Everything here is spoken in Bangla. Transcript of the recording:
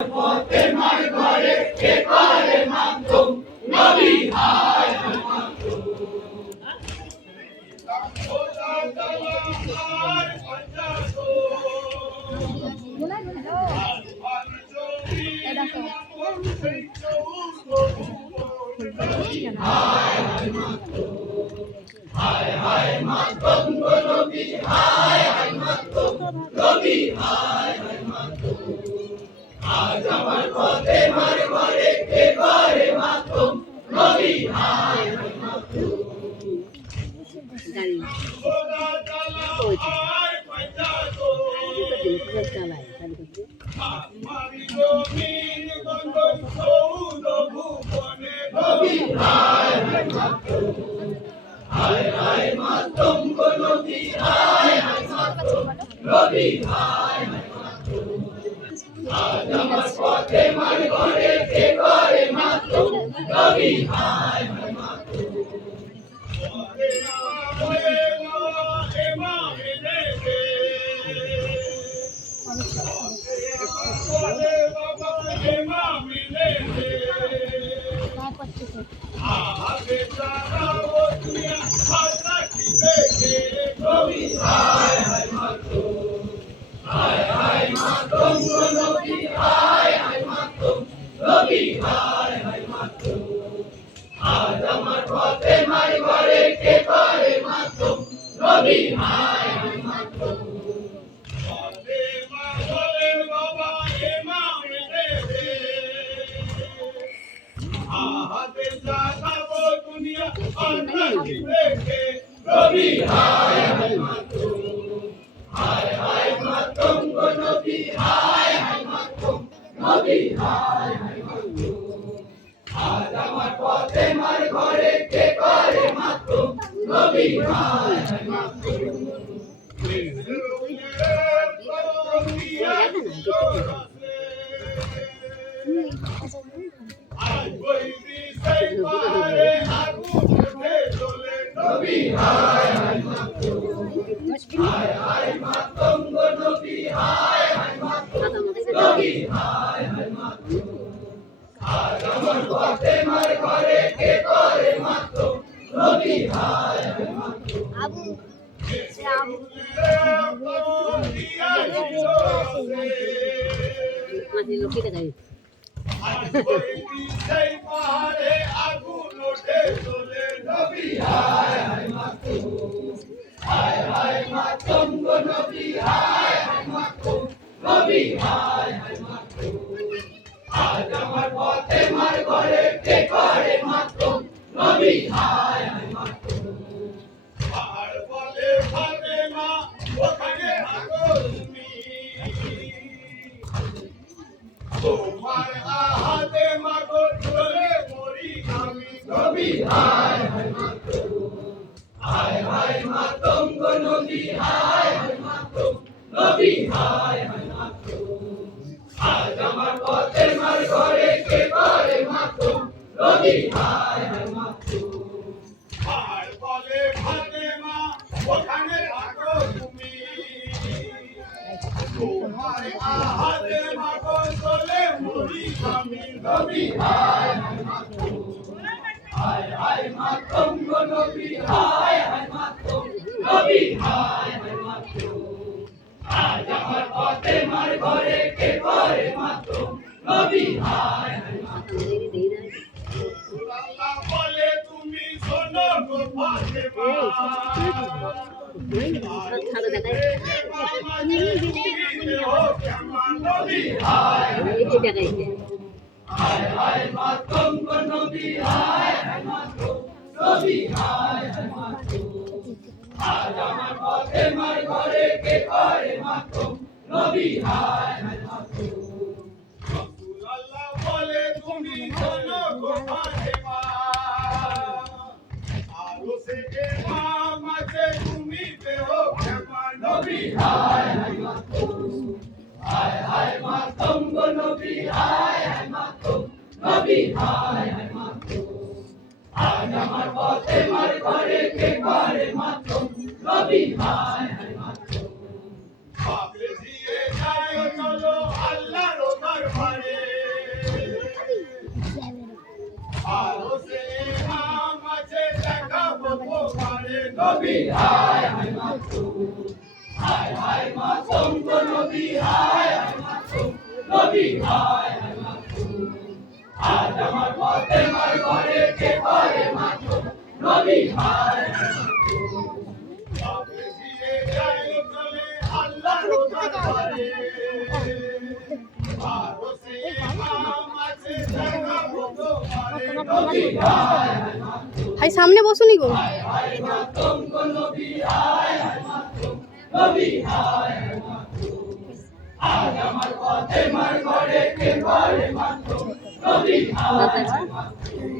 ফাতেমার ঘরে কে করে মাধ্যম নবী হায় হায় হায় মাধ্যম নবী হায় হায় মাধ্যম নবী হায় হায় মাধ্যম আজ আমার ফাতেমার ঘরে কে করে মাধ্যম নবী হায় হায় মাধ্যম হায় হায় মাধ্যম নবী হায় হায় মাধ্যম নবী হায় হায় মাধ্যম আজ আমার ফাতেমার ঘরে কে করে মাধ্যম নবী হায় হায় মাধ্যম নবী হায় হায় মাধ্যম হায় হায় মাধ্যম নবী হায় হায় মাধ্যম নবী হায় হায় মাধ্যম আজ আমার ফাতেমার ঘরে কে করে মাধ্যম নবী হায় হায় মাধ্যম ফাতেমা বলে বাবা ইমাম দেবে আহাতে জাগাবো দুনিয়া আল্লাহ দেখে নবী হায় হায় মাধ্যম হায় হায় মাধ্যম নবী হায় হায় মাধ্যম নবী হায় হায় মাধ্যম আজ আমার ফাতেমার ঘরে কে করে মাধ্যম নবী হায় হায় মাধ্যম নবী হায় হায় মাধ্যম হায় হায় মাধ্যম নবী হায় হায় মাধ্যম নবী হায় হায় মাধ্যম আজ আমার ফাতেমার ঘরে কে করে মাধ্যম নবী হায় হায় মাধ্যম সেই পাহাড়ে আগুন ওঠে চলে নবী হায় হায় মাধ্যম হায় হায় মাধ্যম নবী হায় হায় মাধ্যম নবী হায় হায় মাধ্যম আজ আমার ফাতেমার ঘরে কে করে মাধ্যম নবী হায় হায় মাধ্যম আর বলে ফাতেমা ওখানে থাকো তুমি তোমার আহাতে মাগো চলে মরি আমি নবী হায় হায় মাধ্যম হায় হায় মাধ্যম নবী হায় হায় মাধ্যম নবী হায় হায় মাধ্যম আজ আমার ফাতেমার ঘরে কে করে মাধ্যম নবী হায় হায় মাধ্যম আর বলে ফাতেমা ওখানে থাকো তুমি তোমার আহাতে মাগো চলে মরি আমি নবী হায় হায় মাধ্যম হায় হায় মাধ্যম নবী হায় হায় মাধ্যম নবী হায় হায় মাধ্যম আজ আমার ফাতেমার ঘরে কে করে মাধ্যম নবী হায় হায় মাধ্যম আল্লাহ বলে তুমি শোনো গো ফাতেমা নবী হায় হায় হায় মাধ্যম নবী হায় হায় মাধ্যম নবী হায় হায় মাধ্যম আজ আমার ফাতেমার ঘরে কে করে মাধ্যম নবী হায় হায় মাধ্যম রাসূলুল্লাহ বলে তুমি শোনো গো ফাতেমা আরো সে কে মাঝে তুমি দেও ক্ষমা নবী হায় হায় মাধ্যম হায় হায় মাধ্যম নবী হায় হায় মাধ্যম নবী হায় হায় মাধ্যম আজ আমার ফাতেমার ঘরে কে করে মাধ্যম নবী হায় হায় মাধ্যম বাপরে দিয়ে যায় চলো আল্লাহর দরবারে নবী হায় হায় মাকতুম হায় হায় মাতম গো নবী হায় হায় মাতম নবী হায় হায় মাতম আজ আমার ফাতেমার ঘরে কে করে মাতম নবী হায় হায় মাতম সবে ফিরে যায় চলে আল্লাহর দরবারে আরো সে ইমাম আছে দেখাবো তোমারে নবী হায় হায় মাতম ভাই সামনে বসুনি গো হায় হায় মাতম গো নবী হায় হায় মাতম নবী হায় হায় মাতম আজ আমার ফাতেমার ঘরে কে করে মাতম নবী হায় হায় মাতম